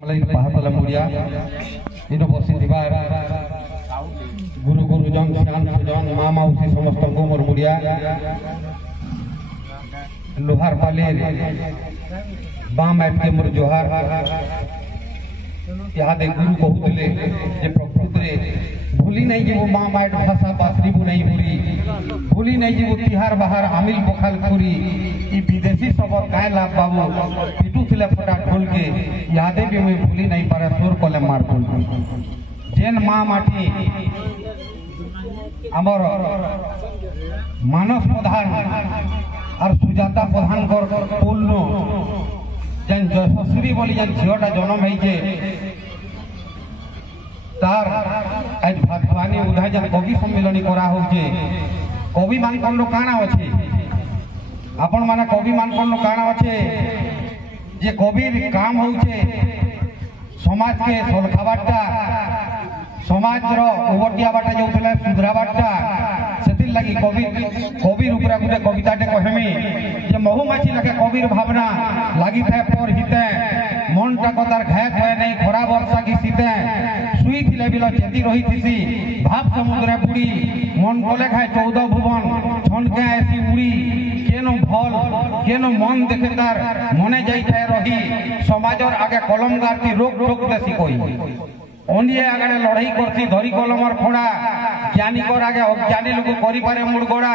बाहातला मुड़िया इन बसिथिबा गुरु गुरुजन श्याम सुजन माँ माउसी समस्त को मोर मुड़िया लोहार पाली बाम आट के मोर जोहार यहाँ दे गुरु कहते जे प्रकृति भूली नहीं जी वो माँ माट भाषा बासरी बु नहीं भूली नहीं जी वो तिहार बाहर आमिल बखाल खुरी विदेशी शब्द काय लाभ बाबू पिटू थिले फटा ढोल के यादे भी मैं भूली नहीं पारे सुर कले मार ढोल जेन माँ माटी आमर मानस प्रधान और सुजाता प्रधान तुलनो जेन जयश्री बोली जेन झीटा जन्म है तार आज भगवानी उधा जेन कवि सम्मेलन करा होचे कवि मान काना अच्छे आपण माने कवि मान काना अच्छे जे कविर काम होचे समाज के सलखाबाटा समाज रो उबटिया बाटा जो थिला सुधराबाटा सेतिल लगी कविर ऊपर गुटे कविताटे कहमी जे महुमाछी लगे कविर भावना लगी थाए पर हिते मन टा कतार घाय खाए नहीं खरा वर्षा की सीते सुई थिले बिल चेती रही थिसी भाव समुद्र बुड़ी मन गले खाए 14 भुवन छनके ऐसी उड़ी केनो भल केनो मन देखे तार मने जाई थाए रही समाजर आगे कलम गारती रोक रोक देसी कोई ओनिए आगे लड़ाई करती धरी कलमर खोड़ा ज्ञानी कर आगे अज्ञानी लोग करी पारे मुड़ गोड़ा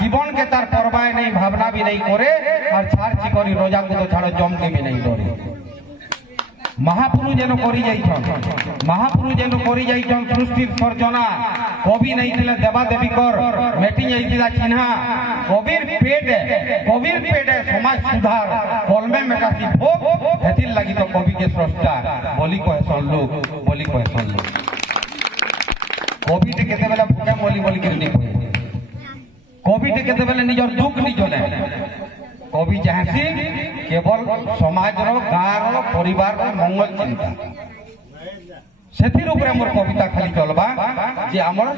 जीवन के तार परवाह नहीं भावना भी नहीं करे और छाड़ करी रोजा को तो छाड़ो जम के भी नहीं डरे महापुरु जेनो करी जाइछन महापुरु जेनो करी जाइछन सृष्टि सर्जना कवि नहीं थिले देवा देवी कर मेटी जाइतिला चिन्हा कविर पेट समाज सुधार कलमे मेटासी भोग हेतिल लागि तो कवि के स्रष्टा बोली कहे सन लोग कवि टे केते बेला भूखे बोली बोली के नहीं कहे कवि टे केते बेला निजर दुख नि जने कवि चाहसी केवल समाज रो गाँव रो परिवार रो मंगल चिंता सेथिर ऊपर मोर कविता खाली चलबा जे हमर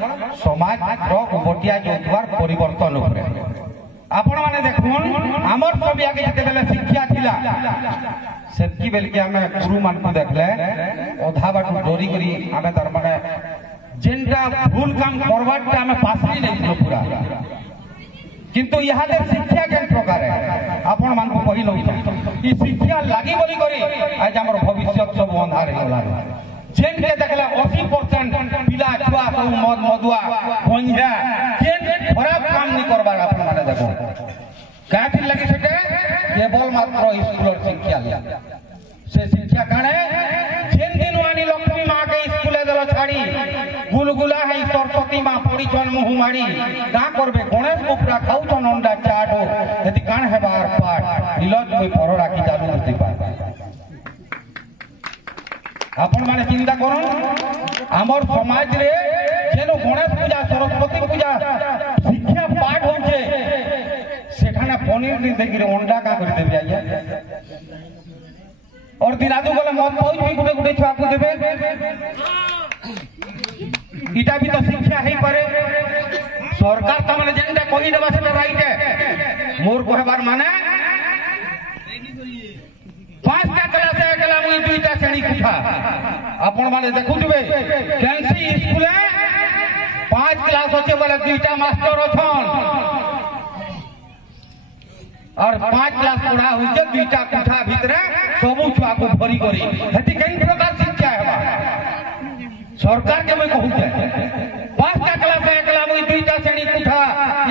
समाज रो उबटिया जोतवार परिवर्तन ऊपर आपण माने देखुन हमर सब आगे जते बेले शिक्षा थिला सेतकी बेल के हमें गुरु मान को देखले ओधा बाटू डोरी करी हमें तार माने जेनटा भूल काम करवाटा हमें पासली नहीं पूरा किंतु यहाँ शिक्षा केन प्रकार है आपण मान को कहि लो ई शिक्षा लागि बोली करी आज हमर भविष्य सब अंधार हे गला जेन के देखला 80% पिला छुआ सब मद मदुआ गंजा जेन खराब काम नहीं करबार आपण माने देखो काथि लागि सेटे केवल मात्र स्कूल शिक्षा से शिक्षा काणे जेन दिन वानी लक्ष्मी मां के स्कूले देलो छाड़ी गुलगुला है सरस्वती मां पड़ी छन मुह माड़ी का करबे गणेश मुखरा खाउ छन अंडा चाट हो यदि कान है बार पाठ इलज कोई पर राखी चालू करती पा आपण माने चिंता करन हमर समाज रे जेनो गणेश पूजा सरस्वती पूजा शिक्षा पाठ होचे सेखाने पनीर दिन देखि अंडा का कर देबे आइया और दिनादु गले मत पहुंच भी गुटे गुटे छुआ को देबे इटा भी तो शिक्षा है पारे सरकार त माने जेंटा कहि देबा से राइट है मोर कहबार माने 5टा क्लास से एकला मुई 2टा श्रेणी कुठा आपण माने देखुथिबे कैंसी स्कूले 5 क्लास होचे बोले 2टा मास्टर अछन और 5 क्लास पढ़ा होचे 2टा कुठा भितरे सबु छुआ को भरी करी हेती केन प्रकार शिक्षा हेबा सरकार के मैं कहू छे 5टा क्लास एकला मुई 2टा श्रेणी कुठा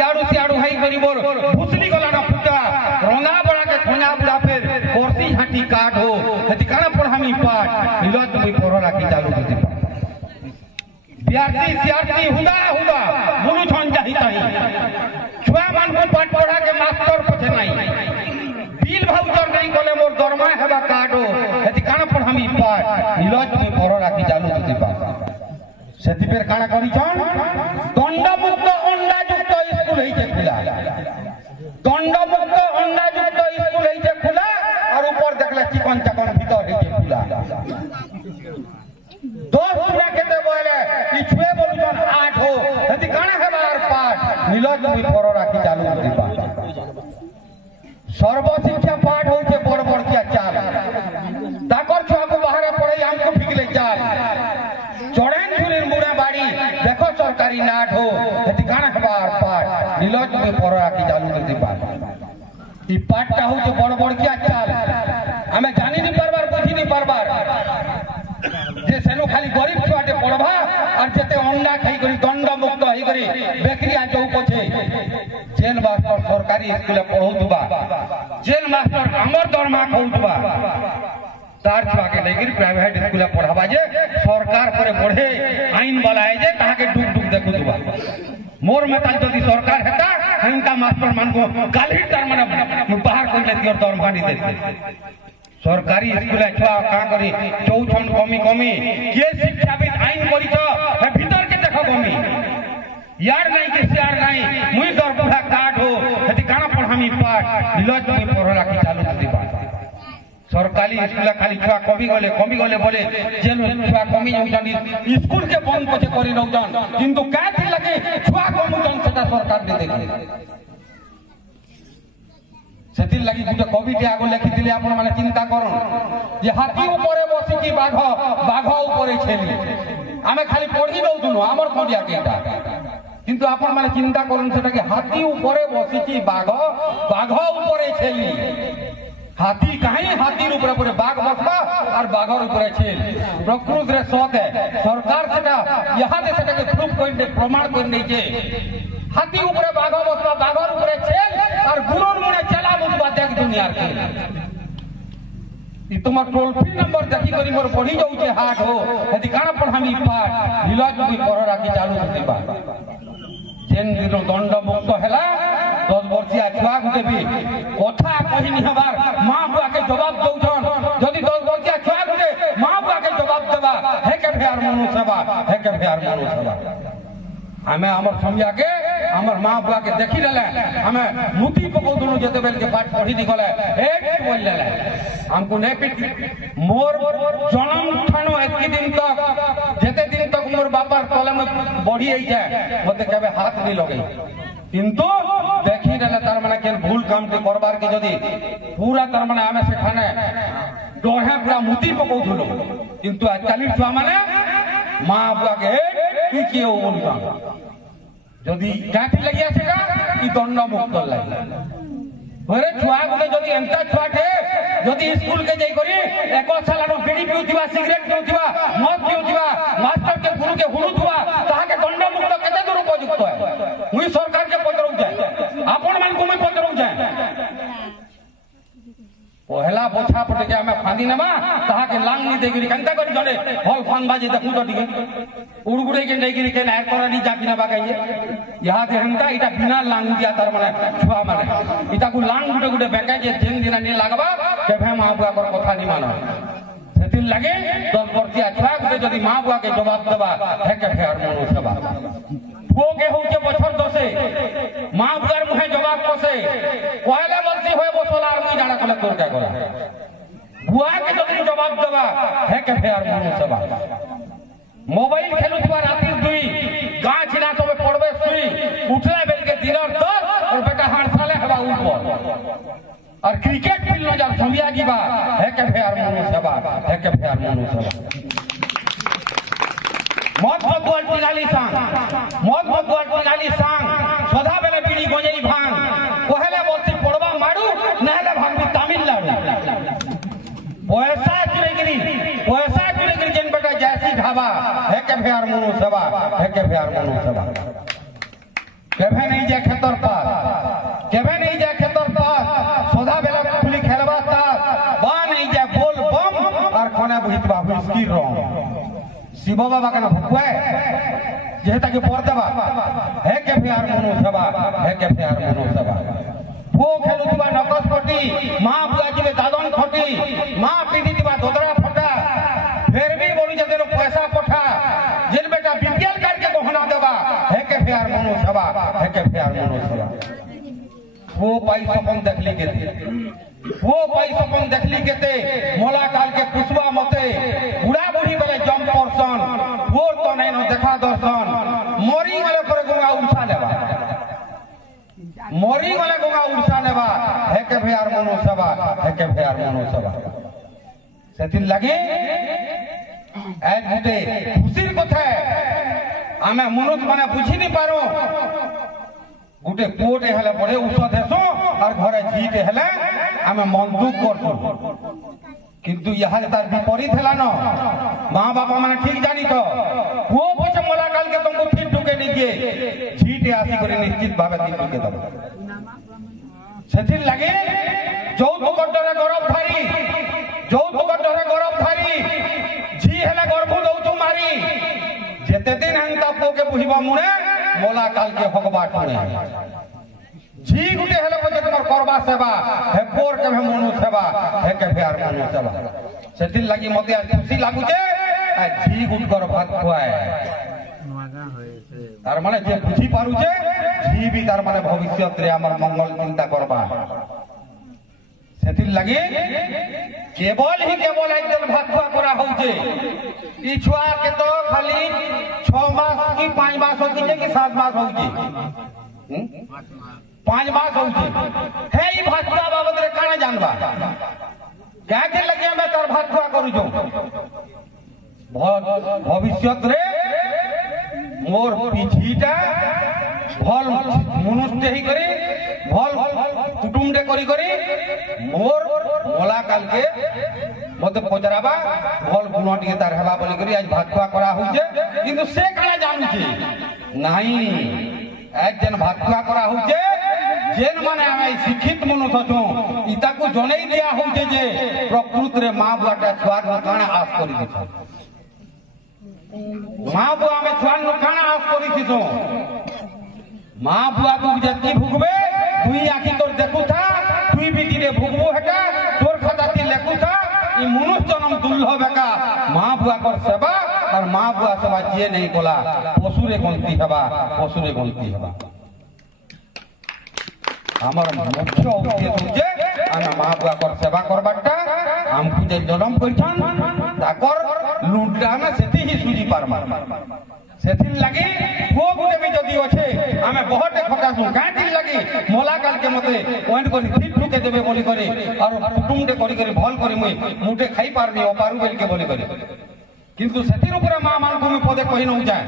याडू सियाडू हाई करी बोर भुसनी गला ना फुटा रंगा बड़ा के खोना बुढ़ा फिर कोर्सी हाटी काट हो हेती काना पढ़ामी पाठ इलज मुई पर राखी चालू करती बियासी सियासी हुदा गुरु छन चाही छुआ मान को पाठ पढ़ा के मास्टर पछे नहीं बिल भाउचर नहीं कले मोर दरमा हेबा काटो हेती काना पढ़ामी पाठ इलज मुई पर राखी चालू करती सेति पेर काना करी छन दंडमुक्त अंडायुक्त स्कूल हेचे खुला दंडमुक्त अंडायुक्त स्कूल हेचे खुला और ऊपर देखले चिकन चकन भीतर हेचे खुला 10 पूरा केते बोले ई छुए बोलुछन 8 हो हेति काना हेबार पाठ मिलत मुई पर राखी चालू करती सर्व शिक्षा पाठ होचे बड़ बड़ क्या चाल ताकर छुआ को बाहर सरकारी नाट हो हेती काना खबर पाट नीलज में परा की चालू करती पाट ई पाटटा हो जो बड़ बड़ क्या चाल हमें जानी नहीं परबार बुझी नहीं परबार जे सेनो खाली गरीब छुआटे पढ़बा और जेते अंडा खाई करी दंड मुक्त होई करी बेकरी आ चौ पछे जेल मास्टर सरकारी स्कूल पढ़ौतबा जेल मास्टर हमर दरमा खौतबा तार छुआ के लेकर प्राइवेट स्कूल पढ़ावा जे सरकार परे बढ़े आईन बनाए जे कहा के डुक डुक देखुतबा मोर मताल जदि सरकार हेता हंका मास्टर मान को गाली तार माने बाहर कोइले दियर दरमा नहीं देते सरकारी स्कूल छुआ का करी चौछन कमी कमी के शिक्षाविद आईन करिछ हे भीतर के देखो कमी यार नहीं के यार नहीं मुई दर बुढ़ा काट हो हेती काना पढ़ामी पाठ नीलज में पढ़ला की चालू करती बात सरकारी स्कूल खाली छुआ कमी गले बोले जेल में छुआ कमी जाउछन स्कूल के बंद पछे करी नउछन किंतु का थी लगे छुआ कमुछन सेटा सरकार दे देखे सेतिर लगी गुटे कविटे आगो लिखिथिले आपण माने चिंता करन जे हाथी ऊपरे बसी की बाघ ऊपरे छेली आमे खाली पढ़ी दउथुनु हमर खंडिया केटा किंतु आपण माने चिंता करन सेटा कि हाथी ऊपरे बसी की बाघ ऊपरे छेली हाथी कहीं हाथी ऊपर पूरे बाघ बसबा और बाघर ऊपर छेल प्रकृति रे सत है सरकार सेटा यहां दे सेटा के प्रूफ करते प्रमाण कर नै जे हाथी ऊपर बाघ बसबा बाघर ऊपर छेल और गुरुर मुने चला बुझबा देख दुनिया के ई तुम्हार टोल फ्री नंबर देखि करी मोर बढ़ी जाउ छे हाट हो यदि काना पढ़ामी पाठ नीलज भी पर राखी चालू करती बा जेन दिन दंड मुक्त हैला 10 वर्षिया छुआ गुटे भी कथा कहिनी हबार मां बुआ के जवाब दउछन जदि 10 वर्षिया छुआ गुटे मां बुआ के जवाब देबा हे के फेर मनु सेवा हमें हमर समझा के हमर मां बुआ के देखि लेले हमें मुती पको दुनु जते बेल के पाठ पढ़ी दी गले एक बोल लेले हमको ने पिट मोर जन्म ठानो एक दिन तक जते दिन तक मोर बापर तले में बढ़ी आई जाए मते कबे हाथ नहीं लगे किंतु देखि लेले तार माने के भूल काम ते करबार के जदी पूरा तार माने हमें सेठाने डोहे पूरा मुती पको दुनु किंतु आज 40 छुआ माने मां बुआ के की कियो बोलता जदि गांठी लगी आसेगा ई दंड मुक्त लागि बरे छुआ गुटे जदि एंता छुआटे जदि स्कूल के जाई करी एको सालानो बीड़ी पिउथिबा सिगरेट पिउथिबा मद पिउथिबा मास्टर के गुरु के हुनुथबा ताहा के दंड मुक्त केते दूर उपयुक्त है मुई सरकार के पत्रउ जाय आपण मान को मैं पत्रउ जाय पहला बोछा पटे के हमें फांदी नेबा ताहा के लांग नी देगिरी कंता करी जने हॉल फान बाजे देखु तो दिगे उड़गुड़े के नेगिरी के नाय करनी जाबी ना बागाइए यहां के हमका इटा बिना लांग दिया तार माने छुआ माने इटा को लांग गुटे गुटे बेका जे जेन दिना नि लागबा के भे मां बुआ कर कथा नि मानो सेतिन लागे 10 वर्षिया छुआ गुटे जदी मां बुआ के जवाब देबा हे के फेर मनु सेवा वो के होके बछर दसे मां बुआर मुहे जवाब पसे पहले बलसी होय वो सोलार मुई जाना कले तोर का करा बुआ के जदी जवाब देबा हे के फेर मनु सेवा मोबाइल खेलुथबा राती 2 गां छिना सब पड़बे सुई उठले बेल के दिनर 10 और बेटा हार साले हवा ऊपर और क्रिकेट खेल न जा समिया गिबा हे के फेर मनु सेवा हे के फेर मनु सेवा मत भगवान पिनाली सांग सदा बेले बीड़ी गंजेई भांग पहले बसी पड़वा मारू नहले भांगी तमिलनाडु पैसा चुरेगिरी जेन बेटा जैसी ढाबा है के फेर मनु सेवा केभे नहीं जाए खेतर पास सदा बेले खुली खेलबा ता बा नहीं जाए बोल बम और कोने भीतबा हुस्की रंग शिव बाबा का भुकुआ जेता के पर देबा हे के फेर मनु सेवा वो खेलुथबा नकसपटी मां बुआ जीवे दादन खटी मां पीटीथबा दोदरा फटा फिर भी बोली जते पैसा पठा जेन बेटा बीपीएल कार्ड के गहना देबा हे के फेर मनु सेवा वो पाई सपन देखली केते मोला काल के पुष्पा मते बुढ़ा बुढ़ी बेले जम परसन वो तो नहीं न देखा दर्शन मोरी वाले पर गुंगा उड़सा नेबा हे के फेर मनु सेवा सेतिन लगे आज गुटे खुशीर कथा आमे मनुष्य माने बुझी नहीं पारो गोटे पुओटे हेले बड़े औषध हेसो और घरे झीटे हेले आमे मन दुख करसो किंतु यहाँ तार विपरीत है न माँ बापा मैंने ठीक जानी तो वो पछे मला काल के तुमको ठीक ढुके दीजिए झीटे आसी करे निश्चित भावे ठीक ढुके दब सेथिर लगे যৌতুক ডরে গরব ধারি যৌতুক ডরে গরব ধারি ঝি হেলে গর্ভ দৌছু মারি যেতে দিন হাংতা পোকে বুঝিবা মুনে মোলা কালকে ভগবা টুনে ঝি গুটে হেলে পছে তোমার করবা সেবা হে পোর কেভে মনু সেবা হে কেভে আর মনু সেবা সেদিন লাগি মতে আর খুশি লাগুছে ঝি গুটকর ভাত খুয়ায় তার মানে যে বুঝি পারুছে ঝি বি তার মানে ভবিষ্যৎ রে আমার মঙ্গল চিন্তা করবা সেদিন লাগি কেবল একজন ভাত খুয়া করা হচ্ছে ই ছুয়া কে তো খালি 6 মাস কি 5 মাস হচ্ছে কি 7 মাস হচ্ছে 5 মাস হচ্ছে হে ই ভাত খুয়া বাবদরে কানা জানবা কাকে লাগি আমি তোর ভাত খুয়া করুছো ভবিষ্যৎ রে মোর পিছিটা ভল মনুষ্য হি করে ভল কুটুমডে করি করি মোর মোলা কালকে মতে পচরাবা ভল গুণ টিকে তার হেবা বলি করি আজ ভাত খুয়া করা হইছে কিন্তু সে কানা জানুছে নাই একজন ভাত খুয়া করা হইছে যেন মানে আমি শিক্ষিত মনুষ্য ছু ইতাকু জনেই দিয়া হইছে যে প্রকৃতরে মা বুয়াটা ছুয়ার কানা আশ করি দিছ মা বুয়া আমি ছুয়ার কানা আশ করিছিস মা বুয়া কু যেতি ভুগবে তুই আখি তোর দেখুথা তুই বি দিনে ভুগবো হেটা তোর খাতাতে লেখুথা ই মনুষ্য জনম দুর্লভ একা মা বুয়া কর সেবা আর মা বুয়া সেবা যে নেই কলা পশুরে গন্তি হেবা পশুরে গন্তি হেবা আমার মুখ্য উদ্দেশ্য হচ্ছে আমি মা বুয়া কর সেবা করবারটা আমকু যে জনম কইছন তাকর লুটটা আমি সেতি হি সুজি পারমা সেদিন লাগি পুଅ গুটে বি যদি অছে আমি বহুতে খটাসু কাঁটিল লাগি মোলা কালকে মতে ওয়েন্ট করি ঠিক ঠুকে দেবে বলি করে আর কুটুমটে করি করে ভাল করে মুই মুটে খাই পারবি অপারু বলকে বলি করে কিন্তু সেতির উপরে মা মানকু আমি পদে কহি নউ যায়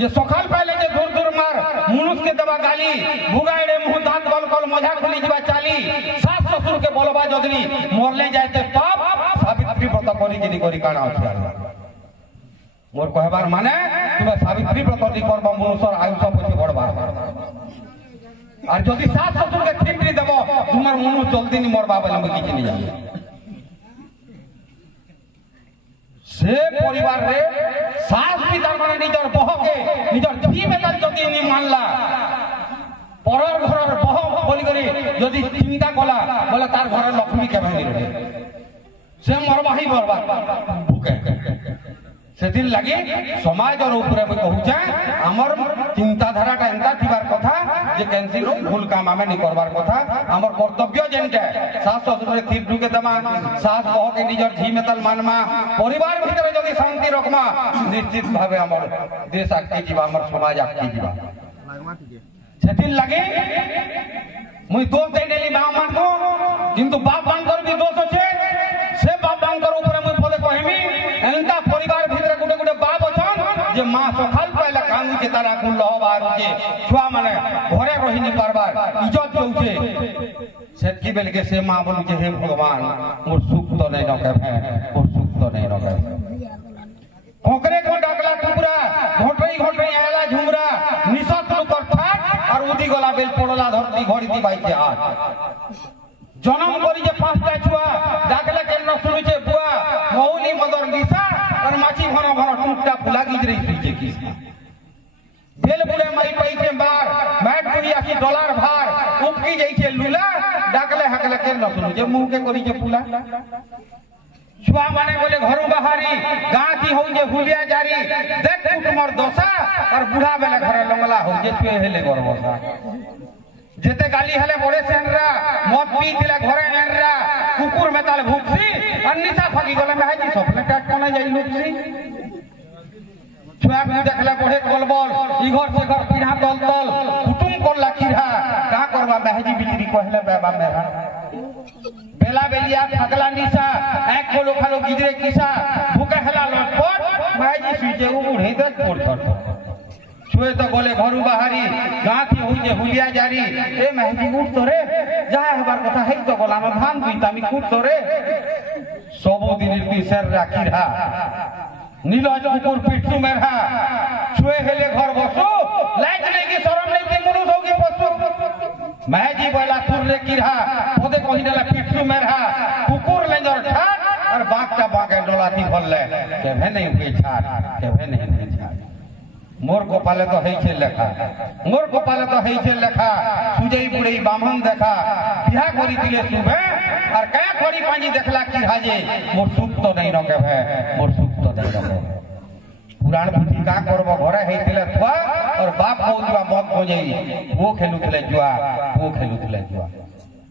যে সকাল পাইলে যে দূর দূর মার মনুষ্যকে দেবা গালি ভুগাইড়ে মুহ দাঁত কল কল মজা খুলি দিবা চালি শাশ শ্বশুরকে বলবা যদি মরলে যাইতে পাপ সাবিত্রী ব্রত করি যদি করি কানা আছে মোর কহবার মানে তুমি সাবিত্রী ব্রতটি করবা মনুষ্যর আয়ুষ পছে বড়বা আর যদি শাশ শ্বশুরকে ঠিকরি দেব তোমার মনু জলদি নি মরবা বলে আমি কিছু নি জানি সে পরিবার রে শাশ বি তার মানে নিজের বহকে নিজের ঝি মেতাল যদি নি মানলা পরর ঘরের বহ বলি করে যদি চিন্তা কলা বলে তার ঘরের লক্ষ্মী কেবে নিবে সে মরবাহি মরবা ভুকে সেদিন লাগি সমাজের উপরে কহুছে আমার চিন্তাধারাটা এন্তা থিবার কথা যে কেনসি ভুল কাম আমি নি করবার কথা আমার কর্তব্য যেনটা শাশ শ্বশুরে থিপ ঢুকে দেমা শাশ বহকে নিজের ঝি মেতাল মানমা পরিবার ভিতরে যদি শান্তি রকমা নিশ্চিত ভাবে আমার দেশ আটকে যাবা আমার সমাজ আটকে যাবা সেদিন লাগি মুই দোষ দেই নেলি মা মানকো কিন্তু বাপ মানকর বি দোষ আছে সে বাপ মানকর উপরে মুই পদে কহিমি এন্তা পরিবার ভিতরে গুটে গুটে বাপ অছন যে মা সকাল পাইলা কান্দুছে তারা কুল হবার যে ছুয়া মানে ঘরে রহিনি পারবার ইজ্জত চলছে সেতকি বেলকে সে মা বলুছে হে ভগবান মোর সুখ তো নেই নকে মোর সুখ তো নেই নকে কোকরে কো ডাকলা কুকুরা ঘটই আয়লা ঝুমরা নিশত কর ঠাট আর উদি গলা বেল পড়লা ধরতি ঘড়িতি বাইতে হাত জনম করি যে 5টা ছুয়া ডাকলে কেন শুনুছে বুয়া মৌলি মদর দিশা আর মাছি ঘন ঘন টুকটা ফুলা গিজরে শুইছে কৃষ্ণ বেল বুড়ে মাই পাইছে বার ম্যাট পুরি আসি ডলার ভার উপকি যাইছে লুলা ডাকলে হাকলে কেন শুনুছে মুখে করিছে পুলা ছুয়া মানে বলে ঘর বাহারি গাঁতি হউছে হুলিয়া জারি দেখ কুটুমর দশা আর বুড়া বেলা ঘরে লঙ্গলা হউছে ছুয়ে হেলে গর্বসা যেতে গালি হেলে বড়ে সেনরা মদ পি দিলে ঘরে এনরা কুকুর মেতাল ভুকছি আর নিশা ফাঁকি গলে মেহাইছি সপনে টাট কোনে যাই লুকছি ছুয়া বিউ দেখলে বড়ে কলবল ই ঘর সে ঘর পিড়া দল দল কুটুম করলা কিরা কা করবা মেহাজি বিক্রি কহলে বেবা মেরা বেলা বেলিয়া ফাগলা নিশা এক কোলো খালো গিদরে কিসা ভুকে হেলা লটপট মেহাজি সুইছে ও বুড়ে দেখ পড় छुए तो गले घर बाहरी गाँ थी हुई हुलिया जारी ए मेहदी उठ तो रे जहाँ हबार कथा है तो गला में धान दुई तामी कूट तो रे सबो दिन इतनी सर राखी रहा नीलज कुकुर पिट्टू में रहा छुए हेले घर बसो लाइट नहीं की शरम नहीं की मुनुष होगी पशु मैं जी बोला तुर रे की रहा पदे कही डाला पिट्टू में रहा कुकुर लेंजर ठाट और बाग का बागे डोलाती भल ले केभे नहीं हुई छाट केभे नहीं हुई छाट मोर कपाले तो है छे लेखा मोर कपाले तो है छे लेखा सुजई बुड़ई बामन देखा बिहा करी दिले सुबे और क्या खड़ी पानी देखला की हाजे मोर सुख तो नहीं रखे है मोर सुख तो नहीं रखे पुराण बुद्धि का करबो घरे हेतिले थवा और बाप कहउवा मत हो जाई वो खेलुतले जुआ वो खेलुतले जुआ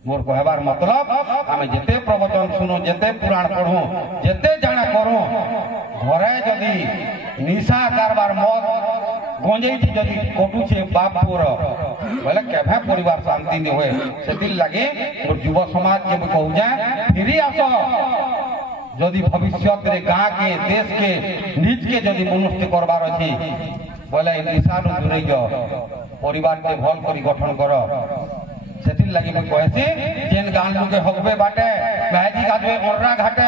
मोर कहबार मतलब आमे जेते प्रवचन सुनो जेते पुराण पढो जेते जाना करो घरे जदी निशा कारबार मत गंजेई थी जदी कटुछे बाप पुर बोले केभे परिवार शांति नहीं होए सेति लागे मोर युवा समाज के कहू जाए फिरी आसो जदि भविष्य रे गाँ के देश के निज के जदि मनुष्य करबार अछि बोले निशानु दूरे जाओ परिवार के भल करी गठन करो सेति लागि मैं कहसी जेन गान लोके हकबे बाटे भाईजी गादबे ओररा घाटे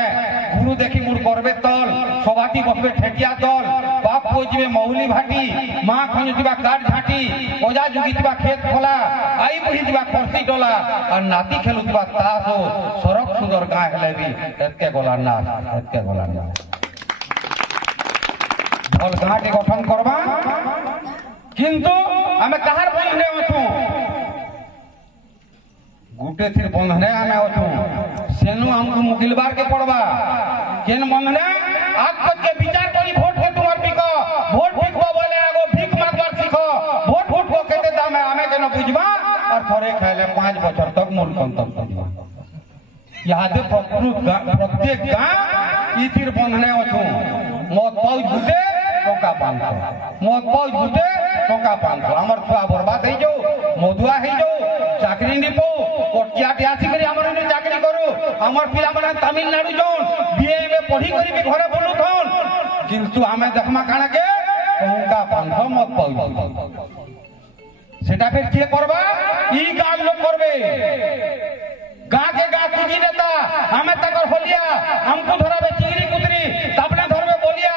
गुरु देखी मुर करबे तल सबाती बसबे ठेकिया तल बाप खोजबे मौली भाटी मां खंजतिबा काट झाटी ओजा जुगीतिबा खेत खोला आई बुढ़ीतिबा खरसी डोला और नाती खेलुतिबा तास हो सरक सुंदर गाँ हेले भी एतके गोला ना भल गाँ के गठन करबा किंतु आमे कहार बंधने अछू गुटे थिर बंधने आमे अछू सेनु हमको मुगिलबार के पड़बा केन बंधने आग पद के विचार करी वोट के तुम्हार बिको वोट बिकबो बोले आगो भीख मांगबार सीखो वोट को केते दाम है आमे केन बुझबा और थोड़े खाइले 5 बछर तक मूल कंतक बुझबा यादे प्रत्येक गाँ ई तीर बंधने अछू मत पौज गुटे टोका 500 मत पौज गुटे टोका 500 हमर छुआ बर्बाद हो जाओ मधुआ हो जाओ चाकरी नहीं पो कोटिया आसी करी हमर ने चाकरी करू हमर पिला माने तमिलनाडु जोन बीए में पढ़ी करी भी घरे बोलू थन किंतु हमें देखमा काना के टोका 500 मत पौज सेटा फिर के करबा ई गाल लोग करबे गाँ के गाँ कुजी नेता हमें तकर होलिया हमको धराबे चिंगरी कुतरी तबने धरबे बोलिया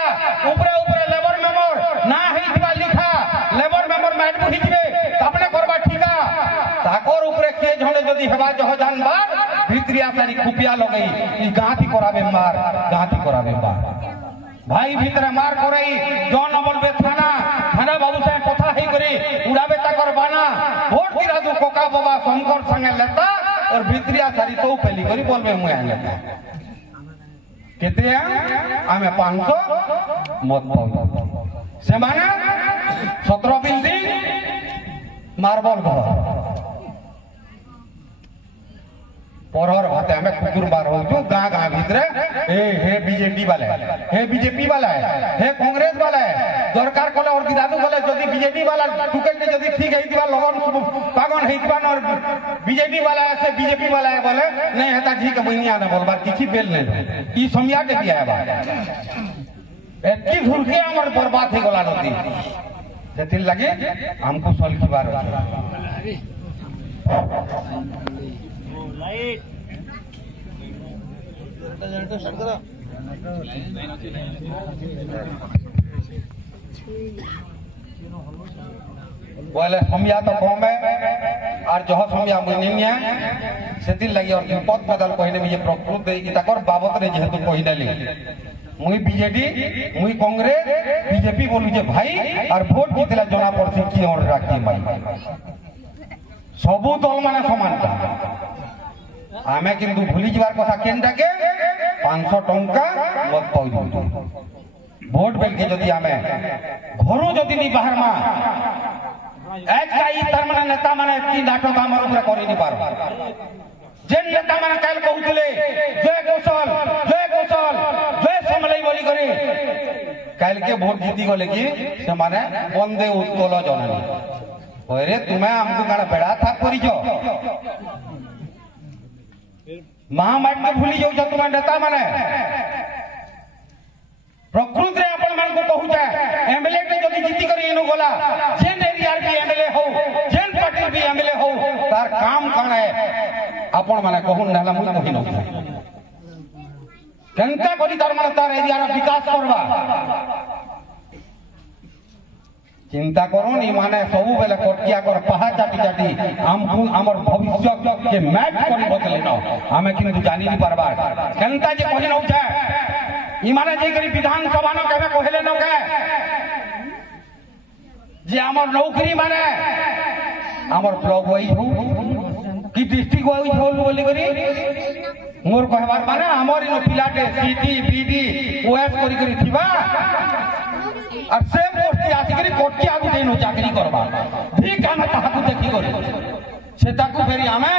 ऊपरे ऊपरे लेबर मेंबर ना हितबा लिखा लेबर मेंबर मैट बुझिबे तबने करबा ठीका ताकर ऊपरे के झले जदी हेबा जह जानबा भित्रिया सारी खुपिया लगई ई गाँथी कराबे मार भाई भीतर मार करई जौन बोलबे थाना बाबू से कथा हे करी उड़ाबे तकर बाना वोट गिरा दू कोका बाबा शंकर संगे लेता और भित्रिया सारी तो पहली करी बोलबे मुए लेता केते आमे 500 मत पाऊ से माने 17 बिल्डिंग मार्बल घर परहर भाते हमें कुकुर मार हो जो गाँ भीतरे हे बीजेपी वाला है हे कांग्रेस वाला है दरकार कले और दादू कले जदी बीजेपी वाला टुकल ने जदी ठीक है दिवा लगन पागन हेतबा और बीजेपी वाला है से बीजेपी वाला है बोले नहीं हेता जी के बनिया ना बोलबा किछि बेल नहीं ई समया के दिया है बा एत्ती भूलके हमर बर्बाद हे गला नदी जतिल लगे हमको सल की बार लाइट बोले समया तो कम है और जह समया मुनिया सेति लगी और पद बदल कहने में ये प्रकृति की तकर बाबत रे जेहेतु कहनेली मुई बीजेडी मुई कांग्रेस बीजेपी बोलू जे भाई और वोट जितला जना पड़सी की और राखी भाई सबु दल माने समानता आमे किंतु भूली जबार कथा केनटा के 500 टंका मत पाऊ वोट बेल के जदी आमे घरो जदी नी बाहर मा एज काई तर माने नेता माने की नाटक हमर ऊपर करि नी पार जेन नेता माने काल कहउतले जय कौशल जय समलई बोली करे काल के वोट जीती गले की से माने बंदे उत्कल जननी अरे तुम्हें हमको काना बेड़ा था परिचो महामाट में भूली जाऊ तुम नेता माने प्रकृति रे अपन मान को कहू जा एमएलए के जदी जीती करी एनु गोला एडीआरपी एमएलए हो जेन पार्टी भी एमएलए हो तार काम काण है आपण माने कहून नाला मुई कहि न केनता करी तार माने तार एरिया विकास करबा चिंता करोन ई माने सबु बेले कोटिया कर पहा चाटी चाटी हमकु हमर भविष्य के मैच करी बदले न हमें किंतु जानि नि परबा केनता जे कहि न छै ई माने जे करी विधानसभा न कहबे कहले न के जे हमर नौकरी माने हमर ब्लॉक वाइज हो कि डिस्ट्रिक्ट वाइज हो बोली करी मोर कहबार माने हमर इन पिलाटे सीटी बीडी ओएस करी करी थिबा और से पोस्ट आसी करी कोटकी आगु देनो चाकरी करबा ठीक हम ताहाकु देखि करे से ताकु फेरी हमें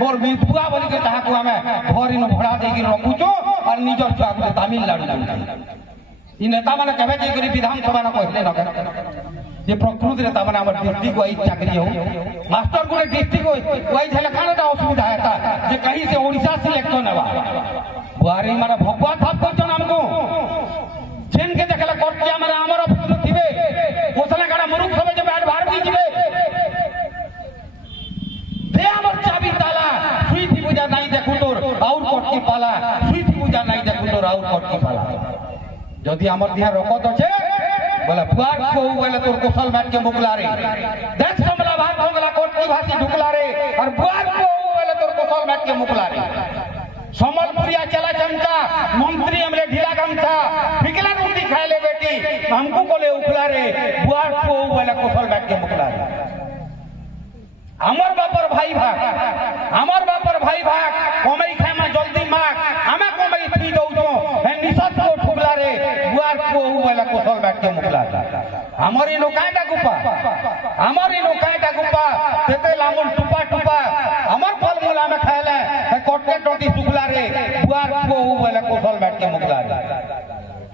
मोर मितुआ बोली के ताहाकु हमें घर इन भड़ा दे के रखुचो और निजर छुआ तमिलनाडु इ नेता माने कहबे जे करी विधानसभा न कहले न ये प्रकृति रे तामने हमर डिस्ट्रिक्ट वाइज चाकरी हो मास्टर गुने डिस्ट्रिक्ट वाइज हेले कानटा असुविधा हेता जे कहीं से ओडिशा सिलेक्शन हेबा बुआरी माने भगवा थाप करछन हमको जेन के देखला कोटिया माने हमर ऑफिस में थिबे ओसले गाडा मुरुख सबे जे बैठ बाहर भी जिबे दे हमर चाबी ताला सुई थी बुझा नहीं देखु तोर और कोटकी पाला सुई थी बुझा नहीं देखु तोर और कोटकी पाला जदी हमर दिया रकत छे बोला बुआर को बोले तोर कोसल बैठ के मुकला रे देख समला भात होगला कोटकी भाषी ढुकला रे और बुआर को बोले तोर कोसल बैठ के मुकला रे समलपुरिया चला चमचा मंत्री हमले ढीला गमछा फिकला रोटी खाए ले बेटी हमको कोले उखला रे बुआर को बोले कोसल बैठ के मुकला रे हमर बापर भाई भाग कमई खाए में जल्दी माग हमें कमई थी दऊ तो है निसत को ठुकला रे बुआर को बोले कोसल बैठ के मुकला हमारी लोकाटा गुप्पा तेते लामुल टुपा टुपा हमर फल मूला में खाएले है कोटे टोटी सुखला रे बुआर को बोले कोसल बैठ के मुकला रे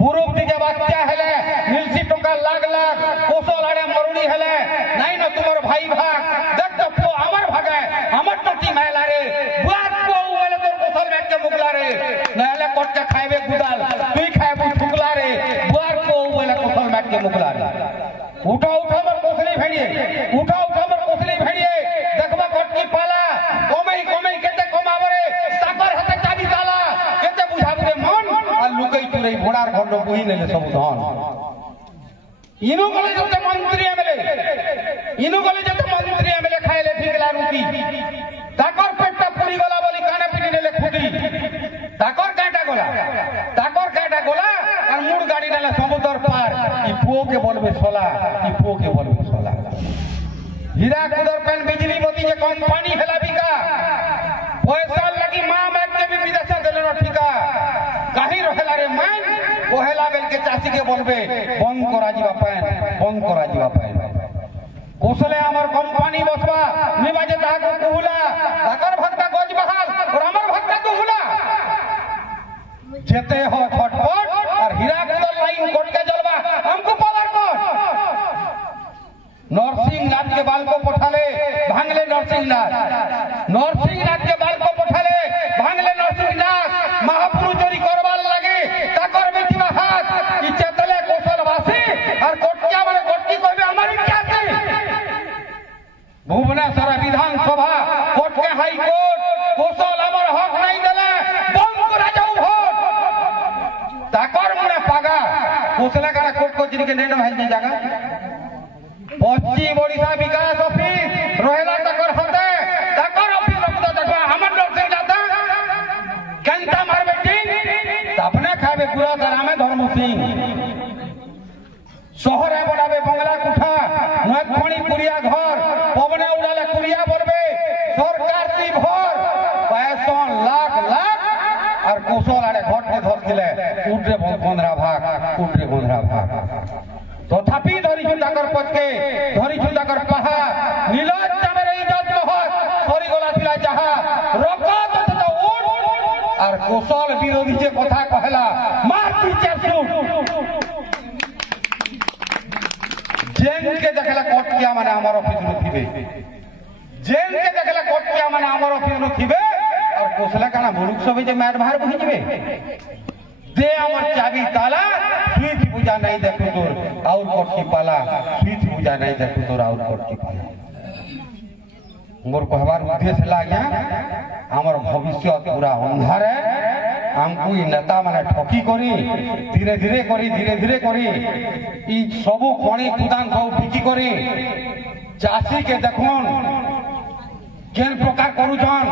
पूर्व दिखे बाच्चा हेले मिलसी टोका लाग लाग कोसल आड़े मरुड़ी हेले नहीं न तुमर भाई भाग देख तो पो हमर भागे हमर टोटी मैला रे बुआर को बोले तोर कोसल बैठ के मुकला रे नहले कोट के खाइबे गुदाल तुई खाइबे ठुकला रे बुआर को बोले कोसल बैठ के मुकला रे उठा मर कोसली भेड़िए देखबा कोटकी पाला कमई केते कमावरे ताकर हाथे चाबी ताला केते बुझाबरे मन आ लुकई तुरई घोड़ार खंड बुही नेले सब धन इनो गले जते मंत्री एमएलए खाइले फिकला रुपी ताकर पेटटा पुरी गला बोली काने पिटी नेले खुटी ताकर काटा गोला और मुड़ गाड़ी नेले समुद्र पार ई पो के बोलबे सोला हीरा कुदर पेन बिजली बत्ती जे कंपनी हेला बिका पैसा लगी मां बैठ के भी विदेश देले न ठिका काहे रहेला रे मान ओहेला बेल के चासी के बोलबे बंद करा जीवा पैन कोसले हमर कंपनी बसबा निबाजे ताको कुहुला ताकर भक्ता गज बहाल और हमर भक्ता कुहुला जेते हो छटपट और हीरा कुदर लाइन कोट के जलवा हमको पावर कोट नरसिंहनाथ के बाल को पठाले भांगले नरसिंहनाथ के बाल को पठाले भांगले नरसिंहनाथ महापुरु चोरी करवाल लगे ताकर बेटिवा हाथ ई चेतले कोसलवासी और कोटिया वाले कोटकी कहबे हमारी क्या थी भुवनेश्वर विधानसभा कोर्ट के हाई कोर्ट कोसल हमर हक नहीं देले बंद करा जाऊ भोट ताकर मुने पागा कोसले का कोर्ट को जिनके नेन भाई जागा पश्चिम ओडिशा विकास ऑफिस रहेला तकर हते तकर ऑफिस रखदा देखबा हमर लोग से जाता कंता मार बेटी अपने खाबे पूरा ग्रामे धर्म सिंह शहर है बनाबे बंगला कुठा नखणी पुरिया घर पवने उड़ाले कुरिया बरबे सरकार ती भर पैसा लाख और कोसल आड़े घट के धर दिले उठरे बंधरा भाग तथापि धरी छुंदाकर पचके धरी छुंदाकर पाहा नीलज चामेरे इज्जत महत सरी गला थिला जाहा रकत तथा उठ और कोसल विरोधी जे कथा कहला मार पीछे जेन के देखला कोटकिया माने हमर ऑफिस में थिबे और कोसला काना मुरुख सबे जे मैट बाहर बहि जिबे दे हमर चाबी ताला सुई पूजा नहीं देखु तोर और कोट की पाला शीत पूजा नहीं देखु तोर और कोट की पाला मोर कहबार उद्देश्य है आज्ञा हमर भविष्य पूरा अंधार है हमको ई नेता माने ठकी करी धीरे धीरे करी ई सबु खणी कुदान सब बिकी करी चाषी के देखुन केन प्रकार करूछन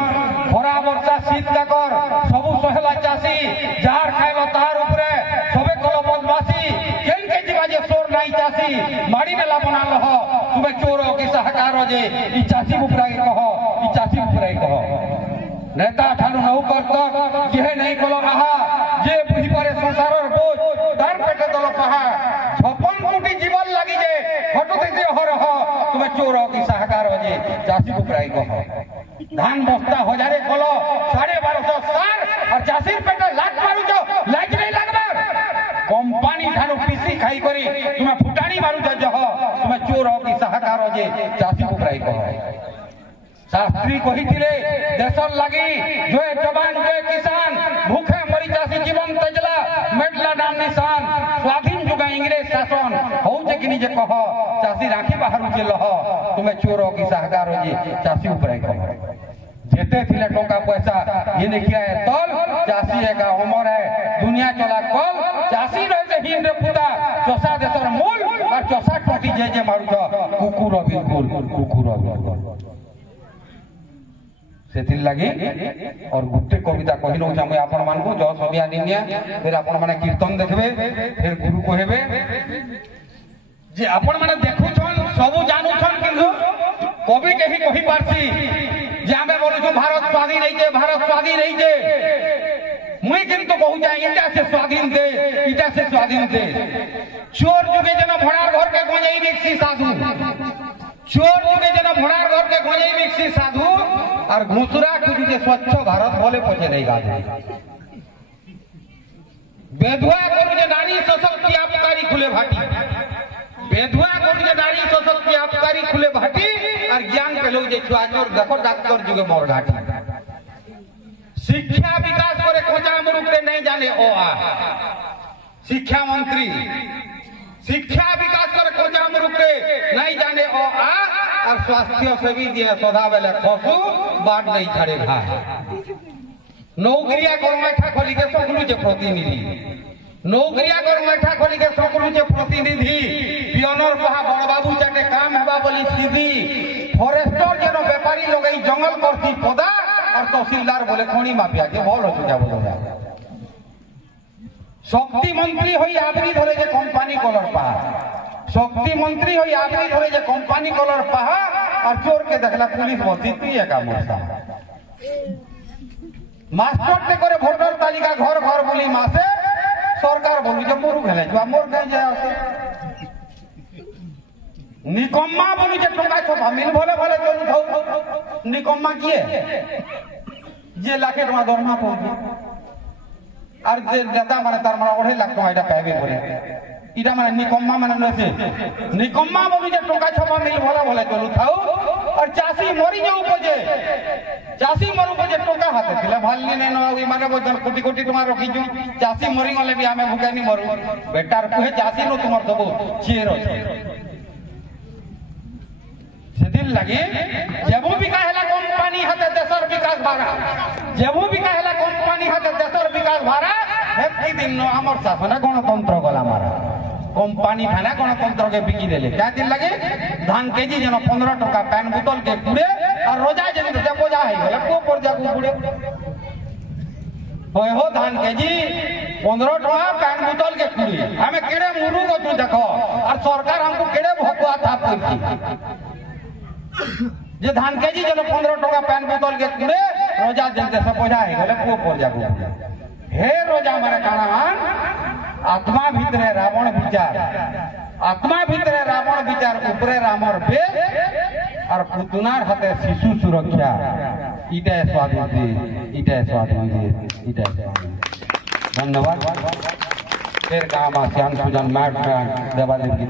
खरा वर्षा शीत काकर सबु सहेला चाषी जार खाइलो तार ऊपरे सबे कलो बदमाशी केन के जीवा जे चोर नहीं चाषी माड़ी मेला बना लह तुमे चोर हो कि सहकार जे ई चाषी ऊपरे कह ई चाषी ऊपरे कह नेता ठानु नौ करत जे नहीं कलो आहा जे बुझी पारे संसारर बोझ तार पेटे दलो कहा 56 कोटी जीवन लागि जे हटते जे हरह तुमे चोर हो कि सहकार जे चाषी ऊपरे कह धान बस्ता हजारे कलो 1250 सार और चाषीर पेटे लाख मारुछो लाख नहीं लागबे कंपनी ठानु पीसी खाई करी तुमे फुटाणी मारुछो जह तुमे चोर हो कि सहकार जे चाषी ऊपरे कह शास्त्री कहिथिले देशर लागि जो जवान जो किसान भूखे मरी चाषी जीवन तजला मेटला नाम निशान स्वाधीन जुगा इंग्रेज शासन हो जे किनी जे कह चाषी राखी बाहर जे लह तुमे चोर हो कि सहकार हो जे चाषी ऊपरे कह जेते थिले टोका पैसा ये ने किया है तल चाषी है का अमर है दुनिया चला कल चाषी रहे से हिंद रे पुता चोसा देशर मूल और चोसा टोटी जे मारुछ कुकुर बिल्कुल सेथिल लगी और गुटे कविता कहि नौ हम आपण मान को जो सबिया निनिया फिर आपण माने कीर्तन देखबे फिर गुरु कहबे जे आपण माने देखु छन सब जानू छन किंतु कवि के ही कहि पारसी जे हमें बोलु छ भारत स्वाधीन नहीं जे मुई किंतु कहू जाय इंडिया से स्वाधीन दे इटा से स्वाधीन दे चोर जुगे जना भणार घर के गंजई मिक्सी साधु चोर जुगे जना भणार घर के गंजई मिक्सी साधु और घुसरा खुद के स्वच्छ भारत बोले पछे नहीं गादे बेधुआ करू जे नारी सशक्ति आपकारी खुले भाटी बेधुआ करू जे नारी सशक्ति आपकारी खुले भाटी और ज्ञान के लोग जे छुआचोर देखो डॉक्टर जुगे मोर घाटी शिक्षा विकास करे खोजा मुरुक रे नहीं जाने ओ आ शिक्षा मंत्री शिक्षा विकास करे खोजा मुरुक रे नहीं जाने ओ आ और स्वास्थ्य सेवी दिए सदा बेले खसु बाट नहीं छाड़े भाई नौकरिया कर्मठा खोली के सकलु जे प्रतिनिधि नौकरिया कर्मठा खोली के सकलु जे प्रतिनिधि पियनर कहा बड़ बाबू चाटे काम हेबा बोली सीधी फॉरेस्टर जेनो व्यापारी लोग ई जंगल करती पदा और तहसीलदार बोले खणी माफिया के बोल हो क्या बोलो शक्ति मंत्री होई आबरी धरे जे कंपनी कलर पा शक्ति मंत्री हो आदमी धरे जे कंपनी कलर पहा और चोर के देखला पुलिस बसी पिए का मोसा मास्टर ते करे वोटर तालिका घर घर बोली मासे सरकार बोलू जे मोरू भेले जो मोर कह जाय आसे निकम्मा बोलू जे टका छपा मिल भले भले चलू थाउ निकम्मा किए जे लाखे टका दरमा पहुंचे और जे नेता माने तार माने 2.5 लाख टका एटा पाइबे करे इटा माने निकम्मा माने नसे निकम्मा बोलू जे टका छपा मिल भला भले चलू थाउ और चासी मरी जे उपजे चासी मरु उपजे टका हाते थिला भालनी नै नई माने बदन कोटी कोटी टका रखी छु चासी मरी गले भी हमें भुकानी मरु बेटार कुहे चासी नो तुमर सब चेर अछि सेदिल लगे जेबो बिका हैला कंपनी हाते देशर विकास भारा जेबो बिका हैला कंपनी हाते देशर विकास भारा हेती दिन नो हमर शासन गणतंत्र गला मारा कंपनी थाना गणतंत्र के बिकी देले क्या दिन लगे धान केजी जन 15 टका पैन बोतल के कुड़े और रोजा जन जब जा है गला को पर जाकू कुड़े होय हो धान केजी 15 टका पैन बोतल के कुड़े हमें केड़े मुरु को तू देखो और सरकार हमको केड़े भकुआ था पड़ती जे धान केजी जन 15 टका पैन बोतल के कुड़े रोजा जन से बोझा है गला को पर जाकू हे रोजा माने कानान आत्मा भीतरे रावण विचार उपरे रामर बे और पुतनार हाथे शिशु सुरक्षा इटे स्वाधीन धन्यवाद फिर काम श्याम सुजन माट देवादेव